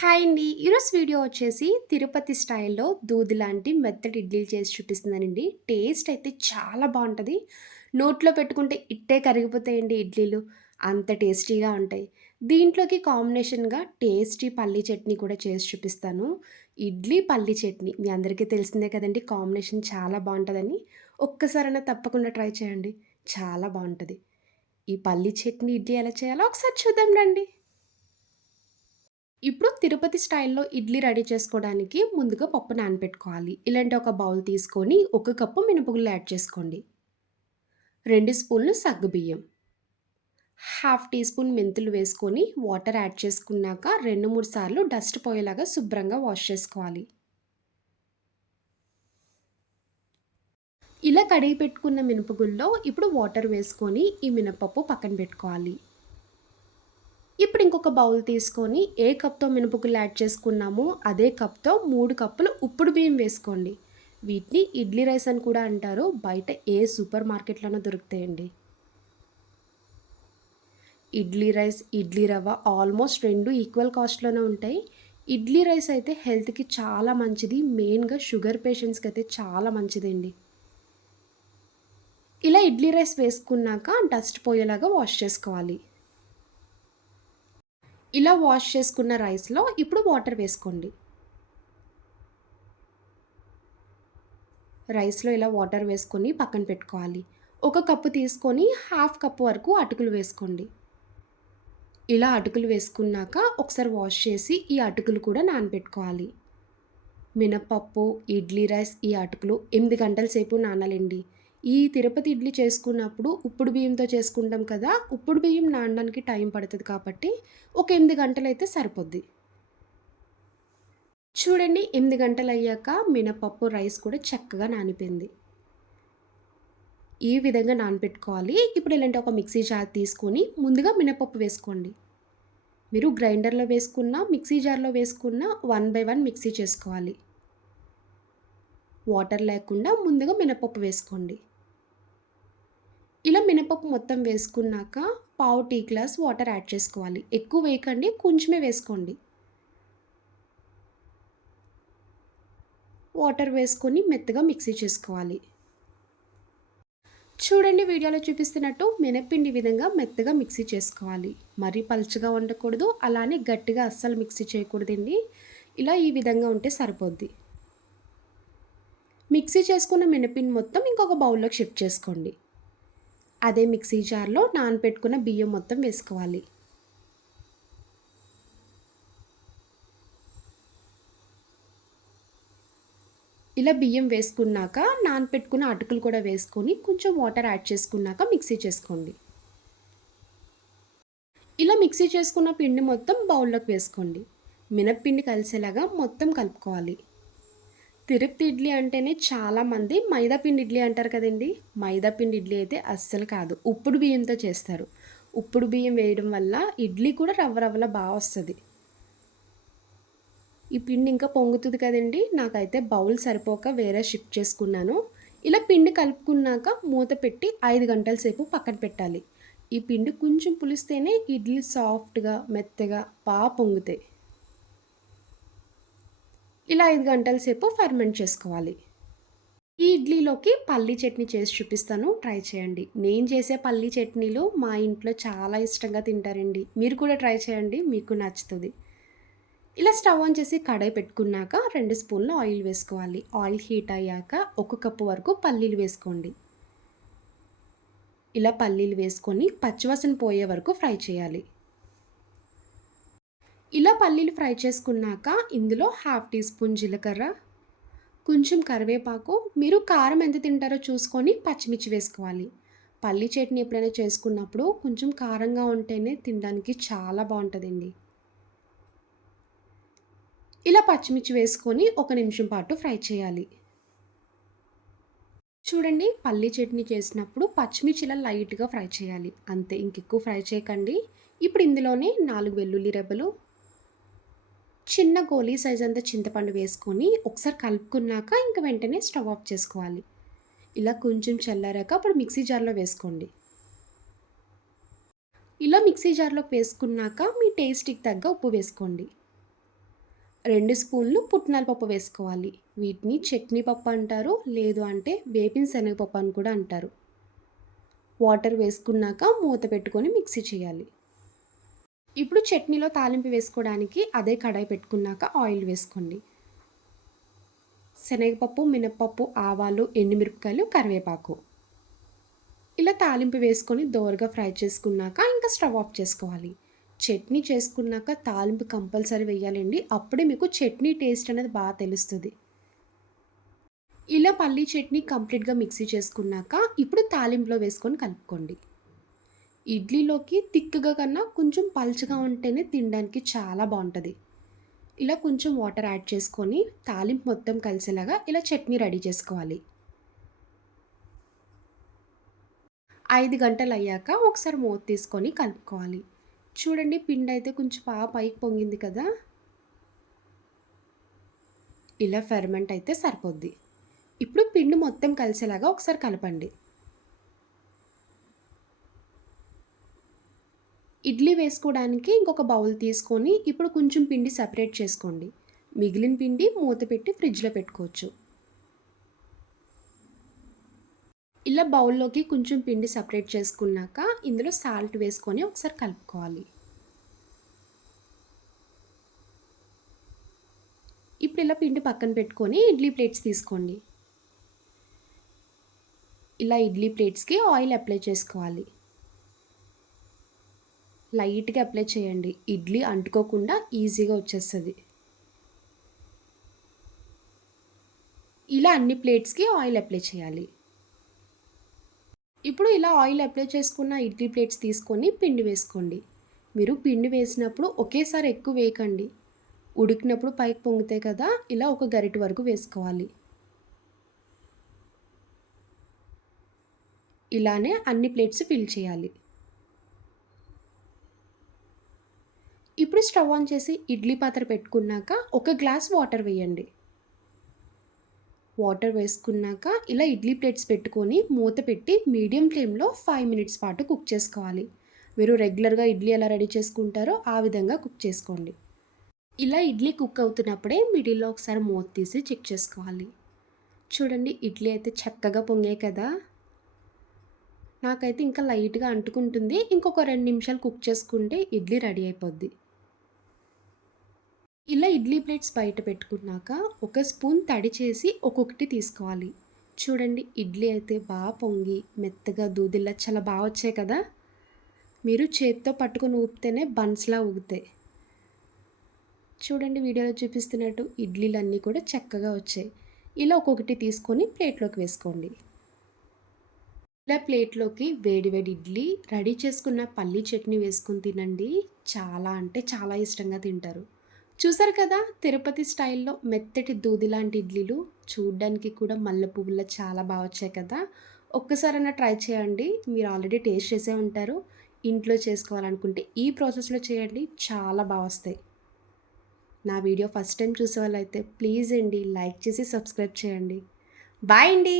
Hi అండి. ఈరోజు video వచ్చేసి తిరుపతి స్టైల్‌లో దూది లాంటి మెత్తటి ఇడ్లీలు చేసి చూపిస్తున్నానండి. టేస్ట్ అయితే చాలా బావుంటది. నోట్లో పెట్టుకుంటే ఇట్టే కరిగిపోతాయండి ఇడ్లీలు. అంత టేస్టీగా ఉంటాయి. దీంట్లోకి కాంబినేషన్‌గా టేస్టీ పల్లీ చట్నీ కూడా చేసి చూపిస్తాను. ఇడ్లీ, పల్లీ చట్నీ మీ అందరికీ తెలిసిందే కదండీ కాంబినేషన్ చాలా బావుంటదని. ఒక్కసారైనా తప్పకుండా ట్రై చేయండి. చాలా బావుంటది. ఈ పల్లీ చట్నీ, ఇడ్లీ ఎలా చేయాలో ఒకసారి చూద్దాం రండి. ఇప్పుడు తిరుపతి స్టైల్‌లో ఇడ్లీ రెడీ చేసుకోవడానికి ముందుగా పప్పు నానబెట్టుకోవాలి. ఇలాంటి ఒక బౌల్ తీసుకొని, ఒక కప్పు మినపగుళ్ళు యాడ్ చేసుకోండి. 2 స్పూన్లు సగ్గుబియ్యం, హాఫ్ టీ స్పూన్ మెంతులు వేసుకొని వాటర్ యాడ్ చేసుకున్నాక 2, 3 సార్లు డస్ట్ పోయేలాగా శుభ్రంగా వాష్ చేసుకోవాలి. ఇలా కడిగి పెట్టుకున్న మినపగుళ్ళలో ఇప్పుడు వాటర్ వేసుకొని ఈ మినపప్పు పక్కన పెట్టుకోవాలి. ఇప్పుడు ఇంకొక బౌల్ తీసుకొని ఏ కప్‌తో మినపగుళ్ళు యాడ్ చేసుకున్నామో అదే కప్‌తో 3 కప్పులు ఉప్పుడు బియ్యం వేసుకోండి. వీటిని ఇడ్లీ రైస్ అని కూడా అంటారు. బయట ఏ సూపర్ మార్కెట్‌లోనో దొరుకుతాయండి. ఇడ్లీ రైస్, ఇడ్లీ రవ్వ ఆల్మోస్ట్ 2 ఈక్వల్ కాస్ట్‌లోనే ఉంటాయి. ఇడ్లీ రైస్ అయితే హెల్త్‌కి చాలా మంచిది. మెయిన్‌గా షుగర్ పేషెంట్స్‌కైతే చాలా మంచిదండి. ఇలా ఇడ్లీ రైస్ వేసుకున్నాక డస్ట్ పోయేలాగా వాష్ చేసుకోవాలి. ఇలా వాష్ చేసుకున్న రైస్‌లో ఇప్పుడు వాటర్ వేసుకోండి. రైస్‌లో ఇలా వాటర్ వేసుకొని పక్కన పెట్టుకోవాలి. ఒక కప్పు తీసుకొని హాఫ్ కప్ వరకు అటుకులు వేసుకోండి. ఇలా అటుకులు వేసుకున్నాక ఒకసారి వాష్ చేసి ఈ అటుకులు కూడా నానబెట్టుకోవాలి. మినపప్పు, ఇడ్లీ రైస్, ఈ అటుకులు 8 గంటల సేపు నానాలండి. ఈ తిరుపతి ఇడ్లీ చేసుకున్నప్పుడు ఉప్పుడు బియ్యంతో చేసుకుంటాం కదా! ఉప్పుడు బియ్యం నానడానికి టైం పడతది కాబట్టి ఒక 8 గంటలైతే సరిపోద్ది. చూడండి 8 గంటలయ్యాక మినపప్పు, రైస్ కూడా చక్కగా నానిపోయింది. ఈ విధంగా నానబెట్టుకోవాలి. ఇప్పుడు ఇలాంటి ఒక మిక్సీ జార్ తీసుకొని ముందుగా మినపప్పు వేసుకోండి. మీరు గ్రైండర్‌లో వేసుకున్న, మిక్సీ జార్‌లో వేసుకున్న 1 బై 1 మిక్సీ చేసుకోవాలి. వాటర్ లేకుండా ముందుగా మినపప్పు వేసుకోండి. ఇలా మినపప్పు మొత్తం వేసుకున్నాక పావు టీ గ్లాస్ వాటర్ యాడ్ చేసుకోవాలి. ఎక్కువ వేయకండి, కొంచెమే వేసుకోండి. వాటర్ వేసుకొని మెత్తగా మిక్సీ చేసుకోవాలి. చూడండి వీడియోలో చూపిస్తున్నట్టు మినప్పిండి విధంగా మెత్తగా మిక్సీ చేసుకోవాలి. మరీ పలుచగా ఉండకూడదు, అలానే గట్టిగా అస్సలు మిక్సీ చేయకూడదండి. ఇలా ఈ విధంగా ఉంటే సరిపోద్ది. మిక్సీ చేసుకున్న మినపిండి మొత్తం ఇంకొక బౌల్లోకి షిఫ్ట్ చేసుకోండి. అదే మిక్సీ జార్‌లో నానబెట్టుకున్న బియ్యం మొత్తం వేసుకోవాలి. ఇలా బియ్యం వేసుకున్నాక నానబెట్టుకున్న అటుకులు కూడా వేసుకొని కొంచెం వాటర్ యాడ్ చేసుకున్నాక మిక్సీ చేసుకోండి. ఇలా మిక్సీ చేసుకున్న పిండి మొత్తం బౌల్లోకి వేసుకోండి. మినప్పిండి కలిసేలాగా మొత్తం కలుపుకోవాలి. తిరుపతి ఇడ్లీ అంటేనే చాలామంది మైదా పిండి ఇడ్లీ అంటారు కదండీ! మైదా పిండి ఇడ్లీ అయితే అస్సలు కాదు. ఉప్పుడు బియ్యంతో చేస్తారు. ఉప్పుడు బియ్యం వేయడం వల్ల ఇడ్లీ కూడా రవ్వ రవ్వలా వస్తది. ఈ పిండి ఇంకా పొంగుతుంది కదండీ! నాకైతే బౌల్ సరిపోక వేరే షిఫ్ట్ చేసుకున్నాను. ఇలా పిండి కలుపుకున్నాక మూత పెట్టి 5 గంటల సేపు పక్కన పెట్టాలి. ఈ పిండి కొంచెం పులిస్తేనే ఇడ్లీ సాఫ్ట్‌గా, మెత్తగా పొంగుతాయి. ఇలా 5 గంటల సేపు ఫెర్మెంట్ చేసుకోవాలి. ఈ ఇడ్లీలోకి పల్లీ చట్నీ చేసి చూపిస్తాను. ట్రై చేయండి. నేను చేసే పల్లీ చట్నీలు మా ఇంట్లో చాలా ఇష్టంగా తింటారండి. మీరు కూడా ట్రై చేయండి. మీకు నచ్చుతది. ఇలా స్టవ్ ఆన్ చేసి కడాయి పెట్టుకున్నాక 2 స్పూన్ల ఆయిల్ వేసుకోవాలి. ఆయిల్ హీట్ అయ్యాక ఒక కప్పు వరకు పల్లీలు వేసుకోండి. ఇలా పల్లీలు వేసుకొని పచ్చివాసన పోయే వరకు ఫ్రై చేయాలి. ఇలా పల్లీలు ఫ్రై చేసుకున్నాక ఇందులో హాఫ్ టీ స్పూన్ జీలకర్ర, కొంచెం కరివేపాకు, మీరు కారం ఎంత తింటారో చూసుకొని పచ్చిమిర్చి వేసుకోవాలి. పల్లీ చట్నీ ఎప్పుడైనా చేసుకున్నప్పుడు కొంచెం కారంగా ఉంటేనే తినడానికి చాలా బావుంటదండి. ఇలా పచ్చిమిర్చి వేసుకొని ఒక నిమిషం పాటు ఫ్రై చేయాలి. చూడండి పల్లీ చట్నీ చేసినప్పుడు పచ్చిమిర్చి ఇలా లైట్‌గా ఫ్రై చేయాలి. అంతే ఇంకెక్కువ ఫ్రై చేయకండి. ఇప్పుడు ఇందులోనే 4 వెల్లుల్లి రెబ్బలు, చిన్న గోలీ సైజ్ అంత చింతపండు వేసుకొని ఒకసారి కలుపుకున్నాక ఇంక వెంటనే స్టవ్ ఆఫ్ చేసుకోవాలి. ఇలా కొంచెం చల్లారాక అప్పుడు మిక్సీ జార్‌లో వేసుకోండి. ఇలా మిక్సీ జార్‌లోకి వేసుకున్నాక మీ టేస్ట్‌కి తగ్గ ఉప్పు వేసుకోండి. 2 స్పూన్లు పుట్నాల పప్పు వేసుకోవాలి. వీటిని చట్నీ పప్పు అంటారు. లేదు అంటే వేపిన శనగపప్పు అని కూడా అంటారు. వాటర్ వేసుకున్నాక మూత పెట్టుకొని మిక్సీ చేయాలి. ఇప్పుడు చట్నీలో తాలింపు వేసుకోవడానికి అదే కడాయి పెట్టుకున్నాక ఆయిల్ వేసుకోండి. శనగపప్పు, మినపప్పు, ఆవాలు, ఎండుమిరపకాయలు, కరివేపాకు ఇలా తాలింపు వేసుకొని దోరగా ఫ్రై చేసుకున్నాక ఇంకా స్టవ్ ఆఫ్ చేసుకోవాలి. చట్నీ చేసుకున్నాక తాలింపు కంపల్సరీ వేయాలండి. అప్పుడే మీకు చట్నీ టేస్ట్ అనేది బాగా తెలుస్తుంది. ఇలా పల్లీ చట్నీ కంప్లీట్‌గా మిక్సీ చేసుకున్నాక ఇప్పుడు తాలింపులో వేసుకొని కలుపుకోండి. ఇడ్లీలోకి తిక్కుగా కన్నా కొంచెం పల్చగా ఉంటేనే తినడానికి చాలా బావుంటది. ఇలా కొంచెం వాటర్ యాడ్ చేసుకొని తాలింపు మొత్తం కలిసేలాగా ఇలా చట్నీ రెడీ చేసుకోవాలి. 5 గంటలయ్యాక ఒకసారి మూత తీసుకొని కలుపుకోవాలి. చూడండి పిండయితే కొంచెం బాగా పైకి పొంగింది కదా! ఇలా ఫెర్మెంట్ అయితే సరిపోద్ది. ఇప్పుడు పిండి మొత్తం కలిసేలాగా ఒకసారి కలపండి. ఇడ్లీ వేసుకోవడానికి ఇంకొక బౌల్ తీసుకొని ఇప్పుడు కొంచెం పిండి సెపరేట్ చేసుకోండి. మిగిలిన పిండి మూత పెట్టి ఫ్రిడ్జ్‌లో పెట్టుకోవచ్చు. ఇలా బౌల్‌లోకి కొంచెం పిండి సెపరేట్ చేసుకున్నాక ఇందులో సాల్ట్ వేసుకొని ఒకసారి కలుపుకోవాలి. ఇప్పుడు ఇలా పిండి పక్కన పెట్టుకొని ఇడ్లీ ప్లేట్స్ తీసుకోండి. ఇలా ఇడ్లీ ప్లేట్స్‌కి ఆయిల్ అప్లై చేసుకోవాలి. లైట్‌గా అప్లై చేయండి. ఇడ్లీ అంటుకోకుండా ఈజీగా వచ్చేస్తది. ఇలా అన్ని ప్లేట్స్‌కి ఆయిల్ అప్లై చేయాలి. ఇప్పుడు ఇలా ఆయిల్ అప్లై చేసుకున్న ఇడ్లీ ప్లేట్స్ తీసుకొని పిండి వేసుకోండి. మీరు పిండి వేసినప్పుడు ఒకేసారి ఎక్కువ వేయకండి. ఉడికినప్పుడు పైకి పొంగుతాయి కదా! ఇలా ఒక గరిటె వరకు వేసుకోవాలి. ఇలానే అన్ని ప్లేట్స్ ఫిల్ చేయాలి. ఇప్పుడు స్టవ్ ఆన్ చేసి ఇడ్లీ పాత్ర పెట్టుకున్నాక ఒక గ్లాస్ వాటర్ వేయండి. వాటర్ వేసుకున్నాక ఇలా ఇడ్లీ ప్లేట్స్ పెట్టుకొని మూత పెట్టి మీడియం ఫ్లేమ్‌లో 5 మినిట్స్ పాటు కుక్ చేసుకోవాలి. మీరు రెగ్యులర్‌గా ఇడ్లీ ఎలా రెడీ చేసుకుంటారో ఆ విధంగా కుక్ చేసుకోండి. ఇలా ఇడ్లీ కుక్ అవుతున్నప్పుడే మిడిల్‌లో ఒకసారి మూత తీసి చెక్ చేసుకోవాలి. చూడండి ఇడ్లీ అయితే చక్కగా పొంగాయి కదా! నాకైతే ఇంకా లైట్‌గా అంటుకుంటుంది. ఇంకొక 2 నిమిషాలు కుక్ చేసుకుంటే ఇడ్లీ రెడీ అయిపోద్ది. ఇలా ఇడ్లీ ప్లేట్స్ బయట పెట్టుకున్నాక ఒక స్పూన్ తడి చేసి ఒక్కొక్కటి తీసుకోవాలి. చూడండి ఇడ్లీ అయితే బాగా పొంగి మెత్తగా దూదిల్లా చాలా బాగా వచ్చాయి కదా! మీరు చేత్తో పట్టుకొని ఊపితేనే బన్స్‌లా ఊగుతాయి. చూడండి వీడియోలో చూపిస్తున్నట్టు ఇడ్లీలన్నీ కూడా చక్కగా వచ్చాయి. ఇలా ఒక్కొక్కటి తీసుకొని ప్లేట్‌లోకి వేసుకోండి. ఇలా ప్లేట్‌లోకి వేడి వేడి ఇడ్లీ, రెడీ చేసుకున్న పల్లీ చట్నీ వేసుకొని తినండి. చాలా అంటే చాలా ఇష్టంగా తింటారు. చూసారు కదా! తిరుపతి స్టైల్‌లో మెత్తటి దూది లాంటి ఇడ్లీలు చూడ్డానికి కూడా మల్లె పువ్వుల్లా చాలా బా వచ్చాయి కదా! ఒక్కసారైనా ట్రై చేయండి. మీరు ఆల్రెడీ టేస్ట్ చేసే ఉంటారు. ఇంట్లో చేసుకోవాలనుకుంటే ఈ ప్రాసెస్‌లో చేయండి. చాలా బా వస్తాయి. నా వీడియో ఫస్ట్ టైమ్ చూసేవాళ్ళైతే ప్లీజ్ అండి లైక్ చేసి సబ్స్క్రైబ్ చేయండి. బాయ్ అండి.